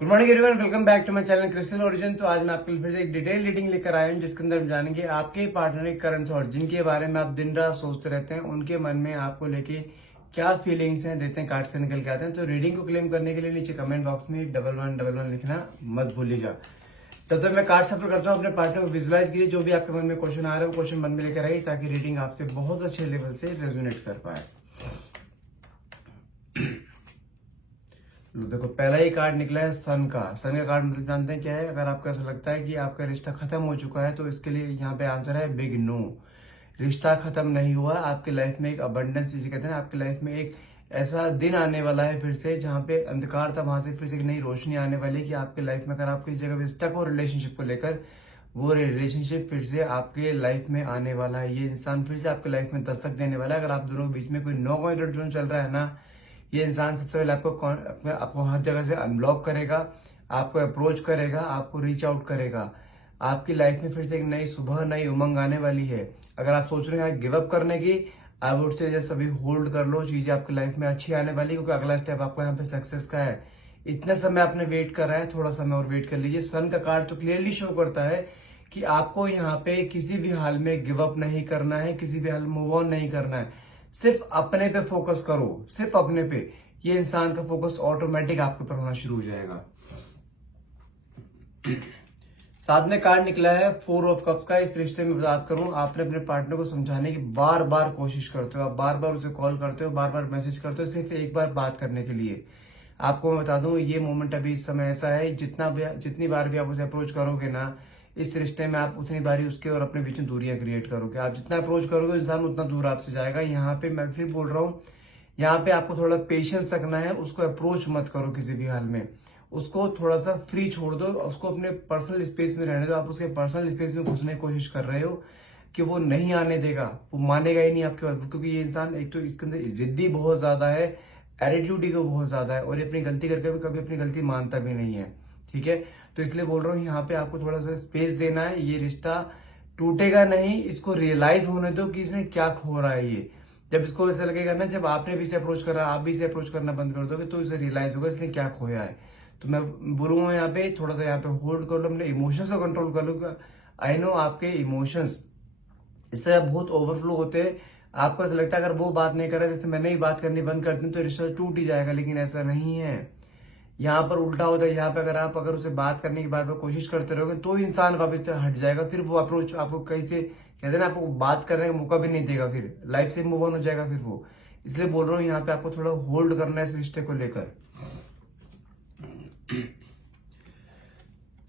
Good morning everyone, welcome back to my channel Crystal Origin. तो आज मैं आपके लिए फिर से एक डिटेल रीडिंग लेकर आया हूं, जिसके अंदर हम जानेंगे आपके पार्टनर के करंट थॉट, जिनके बारे में आप दिन रात सोचते रहते हैं, उनके मन में आपको लेके क्या फीलिंग्स हैं। देते हैं कार्ड से निकल के आते हैं। तो रीडिंग को क्लेम करने के लिए नीचे कमेंट बॉक्स में 1111 लिखना मत भूलिएगा। तब तक मैं कार्ड सफर करता हूँ, अपने पार्टनर को विजुलाइज कीजिए। जो भी आपके मन में क्वेश्चन आ रहा है वो क्वेश्चन मन में लेकर आइए, ताकि रीडिंग आपसे बहुत अच्छे लेवल से रेजोनेट कर पाए। लो देखो, पहला ही कार्ड निकला है सन का। सन का कार्ड मतलब जानते हैं क्या है? अगर आपको ऐसा लगता है कि आपका रिश्ता खत्म हो चुका है, तो इसके लिए यहाँ पे आंसर है बिग नो। रिश्ता खत्म नहीं हुआ। आपकी लाइफ में एक अबंडेंस, जिसे कहते हैं, आपकी लाइफ में एक ऐसा दिन आने वाला है फिर से, जहाँ पे अंधकार था वहां से फिर से एक नई रोशनी आने वाली है। कि आपके लाइफ में अगर आप किसी जगह पे स्टक हो रिलेशनशिप को लेकर, वो रिलेशनशिप फिर से आपके लाइफ में आने वाला है। ये इंसान फिर से आपके लाइफ में दस्तक देने वाला है। अगर आप दोनों के बीच में कोई नो कॉन्टैक्ट जोन चल रहा है ना, ये इंसान सबसे पहले आपको हर जगह से अनब्लॉक करेगा, आपको अप्रोच करेगा, आपको रीच आउट करेगा। आपकी लाइफ में फिर से एक नई सुबह, नई उमंग आने वाली है। अगर आप सोच रहे हैं गिव अप करने की, आई वुड से जस्ट अभी होल्ड कर लो। चीजें आपकी लाइफ में अच्छी आने वाली, क्योंकि अगला स्टेप आपको यहाँ पे सक्सेस का है। इतने समय आपने वेट कर रहा है, थोड़ा समय और वेट कर लीजिए। सन का कार्ड तो क्लियरली शो करता है कि आपको यहाँ पे किसी भी हाल में गिव अप नहीं करना है, किसी भी हाल में मूव ऑन नहीं करना है। सिर्फ अपने पे फोकस करो, सिर्फ अपने पे। ये इंसान का फोकस ऑटोमेटिक आपके ऊपर होना शुरू हो जाएगा। साथ में कार्ड निकला है 4 ऑफ कप्स का। इस रिश्ते में बात करूं, आपने अपने पार्टनर को समझाने की बार बार कोशिश करते हो, आप बार बार उसे कॉल करते हो, बार बार मैसेज करते हो, सिर्फ एक बार बात करने के लिए। आपको मैं बता दूं, ये मोमेंट अभी इस समय ऐसा है, जितनी बार भी आप उसे अप्रोच करोगे ना इस रिश्ते में, आप उतनी बार ही उसके और अपने बीच में दूरियां क्रिएट करोगे। आप जितना अप्रोच करोगे, इंसान उतना दूर आपसे जाएगा। यहाँ पे मैं फिर बोल रहा हूँ, यहाँ पे आपको थोड़ा पेशेंस रखना है। उसको अप्रोच मत करो किसी भी हाल में। उसको थोड़ा सा फ्री छोड़ दो, उसको अपने पर्सनल स्पेस में रहने दो। आप उसके पर्सनल स्पेस में घुसने की कोशिश कर रहे हो कि वो नहीं आने देगा, वो मानेगा ही नहीं आपके बात। क्योंकि ये इंसान एक तो इसके अंदर जिद्दी बहुत ज्यादा है, एटीट्यूड को बहुत ज्यादा है, और ये अपनी गलती करके भी कभी अपनी गलती मानता भी नहीं है। ठीक है, तो इसलिए बोल रहा हूँ, यहाँ पे आपको थोड़ा सा स्पेस देना है। ये रिश्ता टूटेगा नहीं, इसको रियलाइज होने दो कि इसने क्या खो रहा है। ये जब इसको ऐसा लगेगा ना, जब आपने भी इसे अप्रोच करा, आप भी इसे अप्रोच करना बंद कर दोगे, तो इसे रियलाइज होगा इसने क्या खोया है। तो मैं बोलूंगा यहाँ पे थोड़ा सा यहाँ पे होल्ड कर लो, अपने इमोशंस को कंट्रोल कर लो। आई नो आपके इमोशंस इससे आप बहुत ओवरफ्लो होते हैं। आपको ऐसा लगता है अगर वो बात नहीं कर रहा, जैसे मैं नहीं बात करनी बंद कर दूं तो रिश्ता टूट ही जाएगा, लेकिन ऐसा नहीं है। यहाँ पर उल्टा होता है। यहाँ पे अगर उसे बात करने की बार बार कोशिश करते रहोगे, तो इंसान वापस से हट जाएगा। फिर वो अप्रोच आपको कहीं से, कहते हैं ना, आपको बात करने का मौका भी नहीं देगा, फिर लाइफ से मूव ऑन हो जाएगा फिर वो। इसलिए बोल रहा हूँ, यहाँ पे आपको थोड़ा होल्ड करना है इस रिश्ते को लेकर।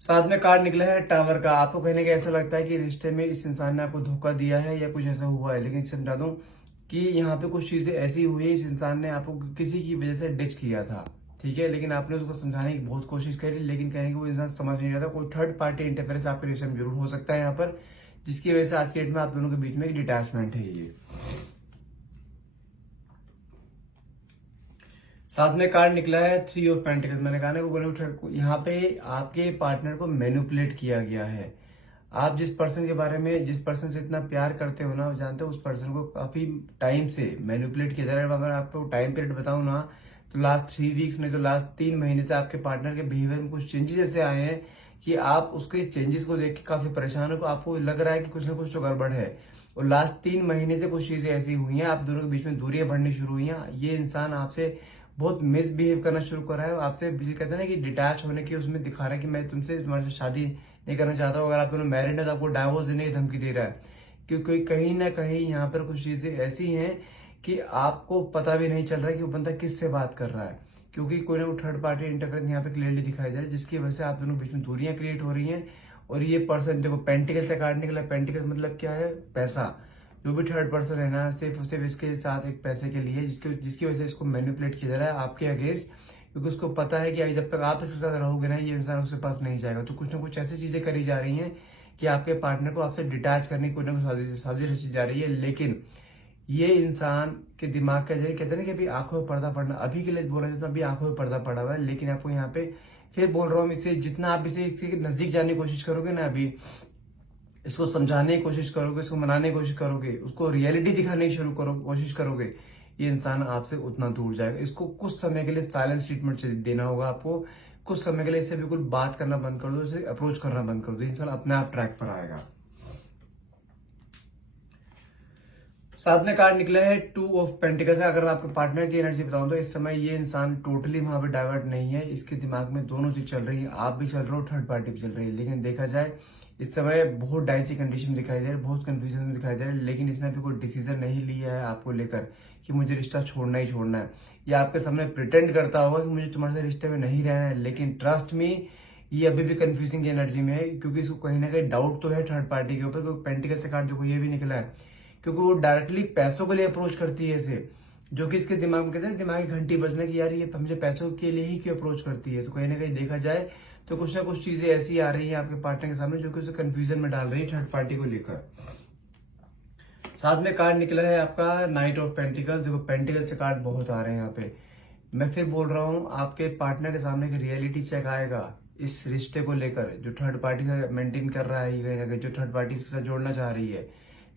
साथ में कार्ड निकला है टावर का। आपको कहने का ऐसा लगता है कि रिश्ते में इस इंसान ने आपको धोखा दिया है या कुछ ऐसा हुआ है, लेकिन समझा दूं कि यहाँ पे कुछ चीजें ऐसी हुई है, इस इंसान ने आपको किसी की वजह से डिच किया था। ठीक है, लेकिन आपने उसको समझाने की बहुत कोशिश करी, लेकिन कहने की वो इंसान समझ नहीं रहा था। कोई थर्ड पार्टी इंटरफेरेंस आपके रिश्ते में जरूर हो सकता है यहाँ पर, जिसकी वजह से आज के डेट में आप दोनों के बीच में एक डिटैचमेंट है। ये साथ में कार्ड निकला है 3 ऑफ पेंटिकल्स। मैंने कहा ना को यहाँ पे आपके पार्टनर को मैनिपुलेट किया गया है। आप जिस पर्सन के बारे में, जिस पर्सन से इतना प्यार करते हो ना, जानते हो उस पर्सन को काफी टाइम से मैनिपुलेट किया जा रहा है। अगर आपको टाइम पीरियड बताऊं ना, तो लास्ट 3 वीक्स नहीं तो लास्ट 3 महीने से आपके पार्टनर के बिहेवियर में कुछ चेंजेस ऐसे आए हैं कि आप उसके चेंजेस को देख के काफी परेशान हो। आपको लग रहा है कि कुछ ना कुछ तो गड़बड़ है। और लास्ट 3 महीने से कुछ चीजें ऐसी हुई हैं, आप दोनों के बीच में दूरियां बढ़नी शुरू हुई हैं। ये इंसान आपसे बहुत मिसबिहेव करना शुरू कर रहा है। आपसे कहते हैं ना कि डिटैच होने की उसमें दिखा रहा है कि मैं तुमसे, तुम्हारे से शादी नहीं करना चाहता हूँ। अगर आप दोनों मैरिड है तो आपको डाइवोर्स देने की धमकी दे रहा है। क्योंकि कहीं ना कहीं यहाँ पर कुछ चीजें ऐसी हैं कि आपको पता भी नहीं चल रहा है कि वो बंदा किससे बात कर रहा है। क्योंकि कोई ना कोई थर्ड पार्टी इंटरफेरेंस यहाँ पे क्लियरली दिखाई दे रहा है, जिसकी वजह से आप दोनों बीच में दूरियां क्रिएट हो रही हैं। और ये पर्सन, देखो पेंटिकल से कार्ड निकला। पेंटिकल मतलब क्या है? पैसा। जो भी थर्ड पर्सन है ना, सिर्फ सिर्फ इसके साथ एक पैसे के लिए, जिसकी वजह से इसको मैनिपुलेट किया जा रहा है आपके अगेंस्ट। क्योंकि उसको पता है कि जब तक आप इसके साथ रहोगे ना, ये इंसान उसके पास नहीं जाएगा। तो कुछ ना कुछ ऐसी चीजें करी जा रही हैं कि आपके पार्टनर को आपसे डिटैच करने की कोई ना कोई साजिश रची जा रही है। लेकिन ये इंसान के दिमाग का जरिए, कहते हैं ना कि अभी आंखों में पर्दा पड़ना, अभी के लिए बोला जाता है अभी आंखों में पर्दा पड़ा हुआ है। लेकिन आपको यहाँ पे फिर बोल रहा हूँ, इससे जितना आप इसे नजदीक जाने की कोशिश करोगे ना, अभी इसको समझाने की कोशिश करोगे, इसको मनाने की कोशिश करोगे, उसको रियलिटी दिखाने की कोशिश करोगे, ये इंसान आपसे उतना दूर जाएगा। इसको कुछ समय के लिए साइलेंस ट्रीटमेंट देना होगा आपको। कुछ समय के लिए इससे बिल्कुल बात करना बंद कर दो, इसे अप्रोच करना बंद कर दो, इंसान अपने आप ट्रैक पर आएगा। साथ में कार्ड निकला है 2 ऑफ पेंटिकल्स। अगर मैं आपके पार्टनर की एनर्जी बताऊं तो इस समय ये इंसान टोटली वहां पे डाइवर्ट नहीं है, इसके दिमाग में दोनों चीज चल रही है, आप भी चल रहे हो, थर्ड पार्टी भी चल रही है। लेकिन देखा जाए इस समय बहुत डाइसी कंडीशन दिखाई दे रही है, बहुत कंफ्यूजन में दिखाई दे रहा है, लेकिन इसने अभी कोई डिसीजन नहीं लिया है आपको लेकर कि मुझे रिश्ता छोड़ना ही छोड़ना है। या आपके सामने प्रिटेंड करता होगा कि मुझे तुम्हारे साथ रिश्ते में नहीं रहना है, लेकिन ट्रस्ट मी ये अभी भी कंफ्यूजिंग की एनर्जी में है, क्योंकि इसको कहीं ना कहीं डाउट तो है थर्ड पार्टी के ऊपर। क्योंकि पेंटिकल से कार्ड देखो ये भी निकला है, क्योंकि वो डायरेक्टली पैसों के लिए अप्रोच करती है इसे, जो कि इसके दिमाग में कहते हैं दिमागी घंटी बजने की, यार ये मुझे पैसों के लिए ही क्यों अप्रोच करती है। तो कहीं ना कहीं देखा जाए तो कुछ ना कुछ चीजें ऐसी आ रही है आपके पार्टनर के सामने जो कि उसे कंफ्यूजन में डाल रही है थर्ड पार्टी को लेकर। साथ में कार्ड निकला है आपका नाइट ऑफ पेंटिकल्स। देखो पेंटिकल से कार्ड बहुत आ रहे हैं यहाँ पे। मैं फिर बोल रहा हूँ आपके पार्टनर के सामने एक रियलिटी चेक आएगा इस रिश्ते को लेकर, जो थर्ड पार्टी से मेंटेन कर रहा है, कहीं ना कहीं जो थर्ड पार्टी से जोड़ना चाह रही है।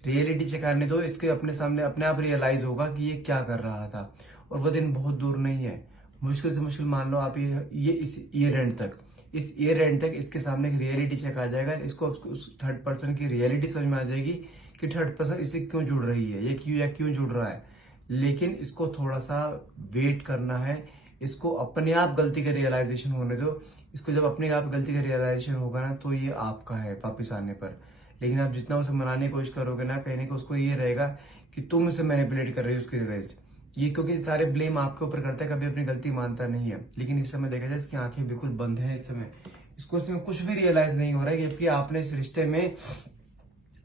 रियलिटी चेक आने दो, इसके अपने सामने अपने आप रियलाइज होगा कि ये क्या कर रहा था, और वो दिन बहुत दूर नहीं है। मुश्किल से मुश्किल मान लो आप ये इस ईयर एंड तक, इस ईयर एंड तक इसके सामने एक रियलिटी चेक आ जाएगा। इसको उस थर्ड पर्सन की रियलिटी समझ में आ जाएगी कि थर्ड पर्सन इससे क्यों जुड़ रही है, ये क्यों या क्यों जुड़ रहा है। लेकिन इसको थोड़ा सा वेट करना है, इसको अपने आप गलती का रियलाइजेशन होने दो। इसको जब अपने आप गलती का रियलाइजेशन होगा ना, तो ये आपका है वापिस आने पर। लेकिन आप जितना उसे मनाने की कोशिश करोगे ना, कहीं ना कहीं उसको ये रहेगा कि तुम उसे मैनिपुलेट कर रही हो उसकी वजह से। ये क्योंकि सारे ब्लेम आपके ऊपर करता है, कभी अपनी गलती मानता नहीं है। लेकिन इस समय देखा जाए इसकी आंखें बिल्कुल बंद है इस समय, इसको इस समय कुछ भी रियलाइज नहीं हो रहा है, जबकि आपने इस रिश्ते में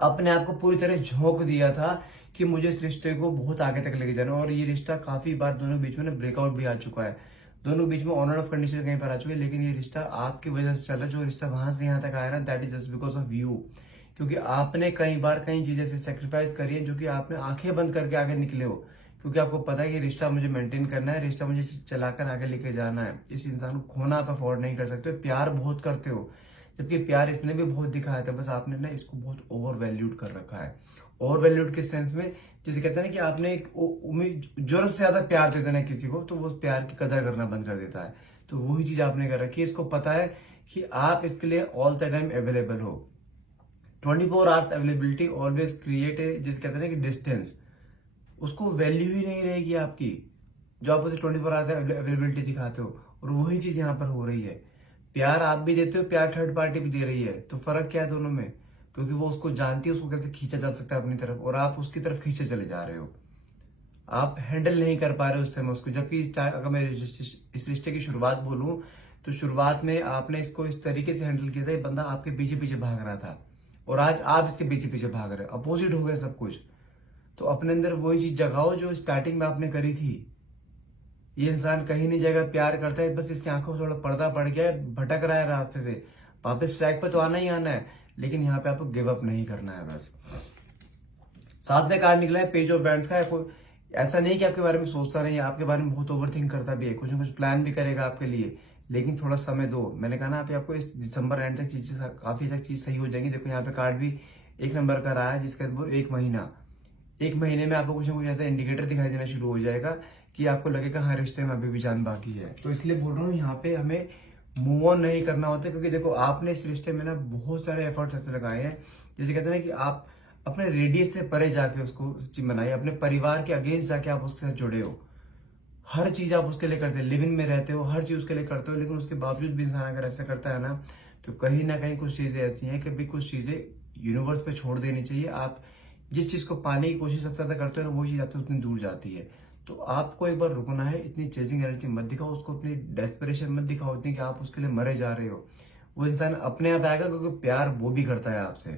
अपने आप को पूरी तरह झोंक दिया था कि मुझे इस रिश्ते को बहुत आगे तक लेके जाना। और ये रिश्ता काफी बार दोनों बीच में ना ब्रेकआउट भी आ चुका है, दोनों बीच में ऑन एंड ऑफ कंडीशन कहीं पर आ चुकी है। लेकिन ये रिश्ता आपकी वजह से चल रहा है, जो रिश्ता वहां से यहाँ तक आया ना, that is just because of you. क्योंकि आपने कई बार कई चीजें से सेक्रीफाइस करी है, जो कि आपने आंखें बंद करके आगे निकले हो, क्योंकि आपको पता है कि रिश्ता मुझे मेंटेन करना है, रिश्ता मुझे चलाकर आगे लेके जाना है। इस इंसान को खोना आप अफोर्ड नहीं कर सकते, प्यार बहुत करते हो, जबकि प्यार इसने भी बहुत दिखाया था, बस आपने ना इसको बहुत ओवर वैल्यूड कर रखा है। ओवर वैल्यूड किस सेंस में, जैसे कहते हैं ना कि आपने एक उम्मीद जरूरत से ज्यादा प्यार दे देना किसी को, तो वो उस प्यार की कदर करना बंद कर देता है। तो वही चीज आपने कर रखी है। इसको पता है कि आप इसके लिए ऑल द टाइम अवेलेबल हो, 24 आवर्स अवेलेबिलिटी ऑलवेज क्रिएट है, जिसे कहते हैं कि डिस्टेंस, उसको वैल्यू ही नहीं रहेगी आपकी, जो आप उसे 24 आवर्स अवेलेबिलिटी दिखाते हो। और वही चीज यहाँ पर हो रही है, प्यार आप भी देते हो, प्यार थर्ड पार्टी भी दे रही है, तो फर्क क्या है दोनों में, क्योंकि वो उसको जानती है उसको कैसे खींचा जा सकता है अपनी तरफ, और आप उसकी तरफ खींचे चले जा रहे हो। आप हैंडल नहीं कर पा रहे हो उस समय उसको। जबकि अगर मैं इस रिश्ते की शुरुआत बोलूं, तो शुरुआत में आपने इसको इस तरीके से हैंडल किया था, ये बंदा आपके पीछे पीछे भाग रहा था, और आज आप इसके पीछे पीछे भाग रहे हो, अपोजिट हो गया सब कुछ। तो अपने अंदर वही चीज जगाओ जो स्टार्टिंग में आपने करी थी। ये इंसान कहीं नहीं जाएगा, प्यार करता है, बस इसकी आंखों में थोड़ा पर्दा पड़ गया है, भटक रहा है रास्ते से, वापस ट्रैक पे तो आना ही आना है, लेकिन यहाँ पे आपको गिव अप नहीं करना है बस। साथ में कार्ड निकला है पेज ऑफ बैंड्स का। ऐसा नहीं कि आपके बारे में सोचता नहीं है, आपके बारे में बहुत ओवर थिंक करता भी है, कुछ ना कुछ प्लान भी करेगा आपके लिए, लेकिन थोड़ा समय दो। मैंने कहा ना आपको इस दिसंबर एंड तक चीजें काफी तक चीज सही हो जाएंगी। देखो यहाँ पे कार्ड भी 1 नंबर का रहा है, जिसका वो 1 महीना, 1 महीने में आपको कुछ ना कुछ ऐसा इंडिकेटर दिखाई देना शुरू हो जाएगा कि आपको लगेगा हाँ रिश्ते में अभी भी जान बाकी है। तो इसलिए बोल रहा हूँ यहाँ पे हमें मूव ऑन नहीं करना होता, क्योंकि देखो आपने इस रिश्ते में ना बहुत सारे एफर्ट्स ऐसे लगाए हैं, जैसे कहते हैं ना कि आप अपने रेडियस से परे जाके उसको बनाइए, अपने परिवार के अगेंस्ट जाके आप उससे जुड़े हो, हर चीज आप उसके लिए करते हो, लिविंग में रहते हो, हर चीज उसके लिए करते हो। लेकिन उसके बावजूद भी इंसान अगर ऐसा करता है ना, तो कहीं ना कहीं कुछ चीजें ऐसी हैं कि भी कुछ चीजें यूनिवर्स पे छोड़ देनी चाहिए। आप जिस चीज को पाने की कोशिश सबसे ज्यादा करते हो ना, वो चीज आपसे उतनी दूर जाती है। तो आपको एक बार रुकना है, इतनी चेजिंग एनर्जी मत दिखाओ उसको, अपनी डेस्परेशन मत दिखाओ इतनी कि आप उसके लिए मरे जा रहे हो। वो इंसान अपने आप आएगा, क्योंकि प्यार वो भी करता है आपसे।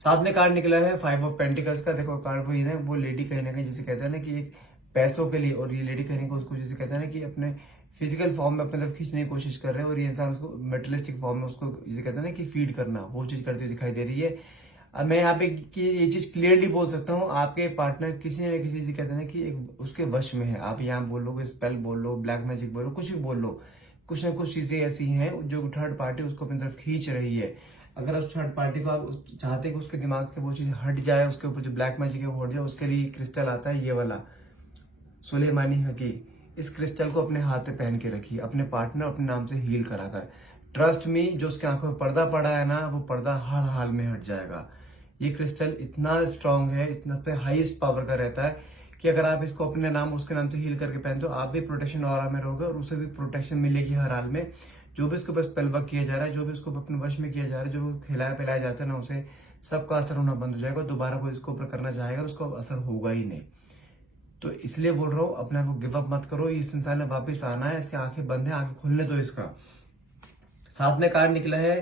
साथ में कार्ड निकला है 5 ऑफ पेंटिकल्स का। देखो कार्ड वही है, वो लेडी कहीं ना कहीं जैसे कहते हैं ना कि एक पैसों के लिए, और ये लेडी कहीं ना उसको जैसे कहते हैं ना कि अपने फिजिकल फॉर्म में अपने तरफ खींचने की कोशिश कर रहे हैं, और ये इंसान उसको मेटलिस्टिक फॉर्म में उसको जैसे कहते हैं ना कि फीड करना, वो चीज करती हुई दिखाई दे रही है। अब मैं यहाँ पे कि ये चीज क्लियरली बोल सकता हूँ, आपके पार्टनर किसी न किसी चीज कहते हैं ना कि एक उसके वश में है। आप यहाँ बोल लो, स्पेल बोल लो, ब्लैक मैजिक बोलो, कुछ भी बोल लो, कुछ ना कुछ चीजें ऐसी हैं जो थर्ड पार्टी उसको अपनी तरफ खींच रही है। अगर उस थर्ड पार्टी को आप चाहते कि उसके दिमाग से वो चीज हट जाए, उसके ऊपर जो ब्लैक मैजिक है वो हट जाए, उसके लिए क्रिस्टल आता है ये वाला सुलेमानी हकी, इस क्रिस्टल को अपने हाथ पे पहन के रखिए, अपने पार्टनर अपने नाम से हील कराकर। ट्रस्ट मी, जो उसके आंखों में पर्दा पड़ा है ना, वो पर्दा हर हाल में हट जाएगा। ये क्रिस्टल इतना स्ट्रांग है, इतना पे हाईएस्ट पावर का रहता है कि अगर आप इसको अपने नाम उसके नाम से हील करके पहनते हो, आप भी प्रोटेक्शन ऑरा में रहोगे और उसे भी प्रोटेक्शन मिलेगी हर हाल में। जो भी उसके ऊपर स्पेल वर्क किया जा रहा है, जो भी उसको अपने वश में किया जा रहा है, जो भी खिलाया पिलाया जाता है ना, उसे सबका असर होना बंद हो जाएगा। दोबारा कोई इसको ऊपर करना चाहेगा, उसको असर होगा ही नहीं। तो इसलिए बोल रहा हूँ, अपने आप को गिव अप मत करो। इस इंसान ने वापस आना है, इसकी आंखें बंद है, आंखें खुलने दो इसका। साथ में कार्ड निकला है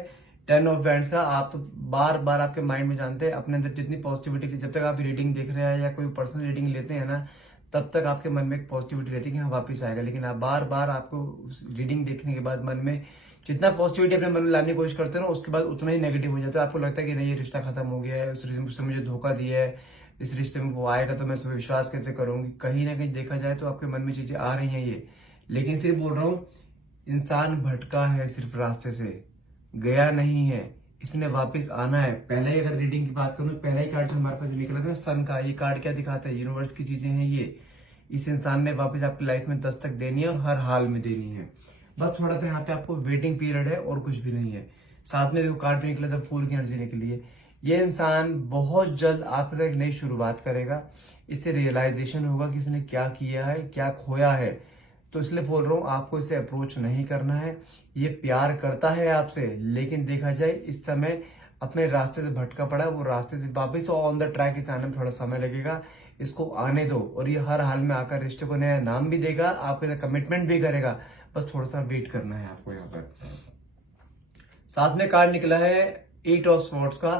10 ऑफ वैंड्स का। आप तो बार बार आपके माइंड में जानते हैं अपने अंदर जितनी पॉजिटिविटी, जब तक आप रीडिंग देख रहे हैं या कोई पर्सनल रीडिंग लेते हैं ना, तब तक आपके मन में एक पॉजिटिविटी रहती है कि हाँ वापस आएगा। लेकिन आप बार बार आपको उस रीडिंग देखने के बाद मन में जितना पॉजिटिविटी अपने मन में लाने की कोशिश करते हो ना, उसके बाद उतना ही नेगेटिव हो जाता है। आपको लगता है कि नहीं, ये रिश्ता खत्म हो गया है, उस रिश्ते मुझे धोखा दिया है, इस रिश्ते में वो आएगा तो मैं उस पर विश्वास कैसे करूंगी। कहीं ना कहीं देखा जाए तो आपके मन में चीजें आ रही हैं ये। लेकिन फिर बोल रहा हूँ, इंसान भटका है, सिर्फ रास्ते से गया नहीं है, इसने वापस आना है। पहले ही अगर रीडिंग की बात करूं, पहला ही कार्ड जो हमारे पास निकला था सन का, ये कार्ड क्या दिखाता है, यूनिवर्स की चीजें हैं ये। इस इंसान ने वापस आपकी लाइफ में दस्तक देनी है और हर हाल में देनी है। बस थोड़ा सा यहाँ पे आपको वेटिंग पीरियड है और कुछ भी नहीं है। साथ में जो कार्ड भी निकला था, फूल की एनर्जी निकली है। ये इंसान बहुत जल्द आपके साथ एक नई शुरुआत करेगा। इससे रियलाइजेशन होगा कि इसने क्या किया है, क्या खोया है। तो इसलिए बोल रहा हूँ, आपको इसे अप्रोच नहीं करना है। ये प्यार करता है आपसे, लेकिन देखा जाए इस समय अपने रास्ते से भटका पड़ा है। वो रास्ते से वापस ऑन द ट्रैक इसे आने में थोड़ा समय लगेगा। इसको आने दो और ये हर हाल में आकर रिश्ते को नया नाम भी देगा, आपके साथ कमिटमेंट भी करेगा। बस थोड़ा सा वेट करना है आपको यहाँ पर। साथ में कार्ड निकला है 8 ऑफ स्वॉर्ड्स का।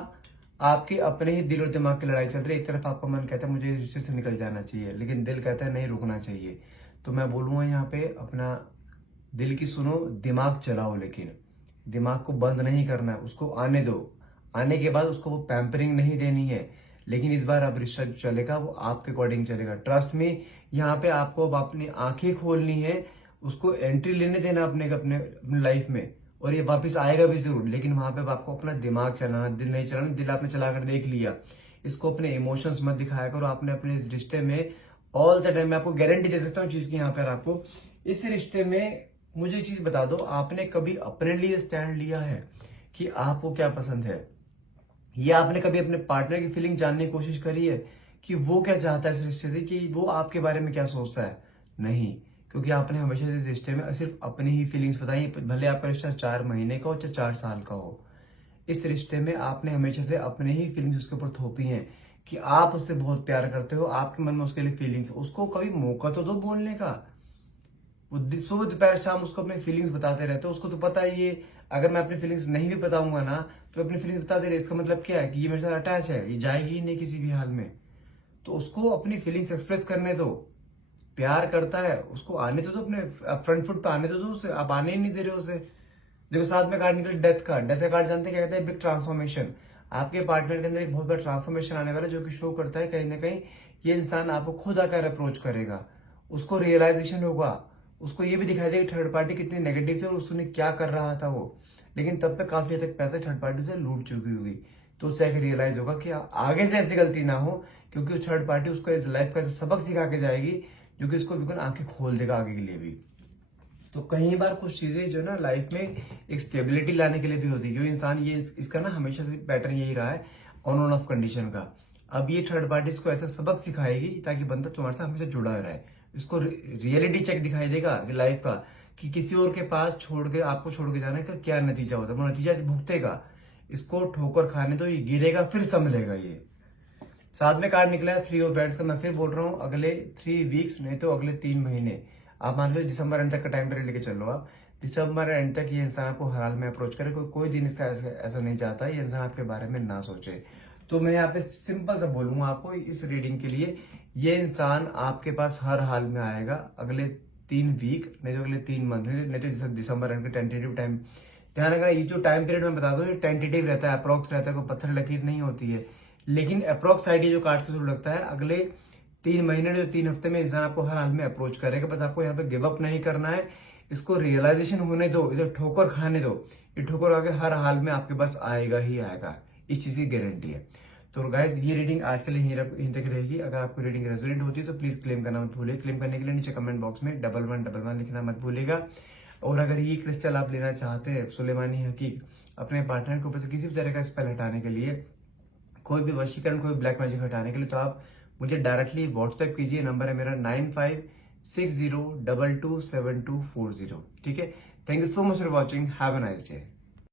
आपकी अपने ही दिल और दिमाग की लड़ाई चल रही है। एक तरफ आपका मन कहता है मुझे रिश्ते से निकल जाना चाहिए, लेकिन दिल कहता है नहीं, रुकना चाहिए। तो मैं बोलूंगा यहाँ पे अपना दिल की सुनो, दिमाग चलाओ, लेकिन दिमाग को बंद नहीं करना है, उसको आने दो। आने के बाद उसको वो पैम्परिंग नहीं देनी है। लेकिन इस बार अब रिश्ता जो चलेगा वो आपके अकॉर्डिंग चलेगा। ट्रस्ट में, यहाँ पे आपको अब अपनी आंखें खोलनी है, उसको एंट्री लेने देना अपने अपने लाइफ में। और ये वापस आएगा भी जरूर, लेकिन वहां पे आपको अपना दिमाग चलाना, दिल नहीं चलाना। दिल आपने चलाकर देख लिया, इसको अपने इमोशंस मत दिखाया करो। आपने अपने इस रिश्ते में ऑल द टाइम, मैं आपको गारंटी दे सकता हूँ चीज की, यहाँ पर आपको इस रिश्ते में मुझे एक चीज बता दो, आपने कभी अपने लिए स्टैंड लिया है कि आपको क्या पसंद है? या आपने कभी अपने पार्टनर की फीलिंग जानने की कोशिश करी है कि वो क्या चाहता है इस रिश्ते से, कि वो आपके बारे में क्या सोचता है? नहीं, क्योंकि आपने हमेशा इस रिश्ते में सिर्फ अपनी ही फीलिंग्स बताई। भले आपका रिश्ता 4 महीने का हो चाहे 4 साल का हो, इस रिश्ते में आपने हमेशा से अपने ही फीलिंग्स उसके ऊपर थोपी हैं कि आप उससे बहुत प्यार करते हो, आपके मन में उसके लिए फीलिंग्स। उसको कभी मौका तो दो बोलने का। वो सुबह दोपहर शाम उसको अपनी फीलिंग्स बताते रहते हो। उसको तो पता है ये, अगर मैं अपनी फीलिंग्स नहीं भी बताऊंगा ना, तो अपनी फीलिंग्स बताते रहे, इसका मतलब क्या है कि ये मेरे साथ अटैच है, ये जाएगी ही नहीं किसी भी हाल में। तो उसको अपनी फीलिंग्स एक्सप्रेस करने दो। प्यार करता है, उसको आने तो दो, अपने फ्रंट फुट पे आने तो दो उसे। आप आने ही नहीं दे रहे हो उसे। देखो साथ में कार्ड निकल डेथ का। डेथ का कार्ड जानते हैं क्या कहते हैं? Big transformation. आपके पार्टनर के अंदर एक बहुत बड़ा ट्रांसफॉर्मेशन आने वाला है, जो कि शो करता है कहीं ना कहीं ये इंसान आपको खुद आकर अप्रोच करेगा। उसको रियलाइजेशन होगा, उसको ये भी दिखाई देगा थर्ड पार्टी कितनी नेगेटिव थी और उसने क्या कर रहा था वो। लेकिन तब तक काफी हद तक पैसे थर्ड पार्टी से लूट चुकी होगी। तो उससे आगे रियलाइज होगा कि आगे से ऐसी गलती ना हो, क्योंकि थर्ड पार्टी उसको इस लाइफ का ऐसा सबक सिखा के जाएगी जो कि उसको बिल्कुल आंखें खोल देगा आगे के लिए भी। तो कई बार कुछ चीजें जो ना लाइफ में एक स्टेबिलिटी लाने के लिए भी होती है, क्योंकि इंसान ये इसका ना हमेशा से पैटर्न यही रहा है ऑन ऑफ कंडीशन का। अब ये थर्ड पार्टी इसको ऐसा सबक सिखाएगी ताकि बंदा तुम्हारे साथ हमेशा जुड़ा रहे। इसको रियलिटी चेक दिखाई देगा लाइफ का कि किसी और के पास छोड़ के, आपको छोड़ के जाने का क्या नतीजा होता है। वो नतीजा से भुगतेगा। इसको ठोकर खाने दो, ये गिरेगा फिर संभलेगा ये। साथ में कार्ड निकला है 3 ऑफ वैंड्स का। मैं फिर बोल रहा हूँ, अगले 3 वीक्स नहीं तो अगले 3 महीने, आप मान लो दिसंबर एंड तक का टाइम पीरियड लेके चलो। आप दिसंबर एंड तक ये इंसान आपको हर हाल में अप्रोच करे। कोई दिन इसका ऐसा नहीं चाहता ये इंसान आपके बारे में ना सोचे। तो मैं यहाँ पे सिंपल सा बोलूंगा आपको इस रीडिंग के लिए, ये इंसान आपके पास हर हाल में आएगा अगले 3 वीक, नहीं तो अगले 3 मंथ, नहीं तो दिसंबर एंड का टेंटेटिव टाइम। ध्यान रखना, ये जो टाइम पीरियड मैं बता दूं, ये टेंटेटिव रहता है, अप्रोक्स रहता है, कोई पत्थर लकीर नहीं होती है। लेकिन अप्रोक्स आइडिया जो कार्ड से शुरू लगता है, अगले 3 महीने जो 3 हफ्ते में इंसान आपको हर हाल में अप्रोच करेगा। बस आपको यहाँ पे गिव अप नहीं करना है, इसको रियलाइजेशन होने दो, इधर ठोकर खाने दो। ये ठोकर आके हर हाल में आपके पास आएगा ही आएगा, इस चीज की गारंटी है। तो गाइस ये रीडिंग आज के लिए यहीं तक रहेगी। अगर आपको रीडिंग रेजोनेट होती है तो प्लीज क्लेम करना मत भूलिए। क्लेम करने के लिए नीचे कमेंट बॉक्स में 1111 लिखना मत भूलिएगा। और अगर ये क्रिस्टल आप लेना चाहते हैं सुलेमानी हकीक अपने पार्टनर के ऊपर से किसी भी तरह का स्पेल हटाने के लिए, कोई भी वशीकरण, कोई ब्लैक मैजिक हटाने के लिए, तो आप मुझे डायरेक्टली व्हाट्सएप कीजिए। नंबर है मेरा 9560227240। ठीक है। Thank you so much for watching. Have a nice day.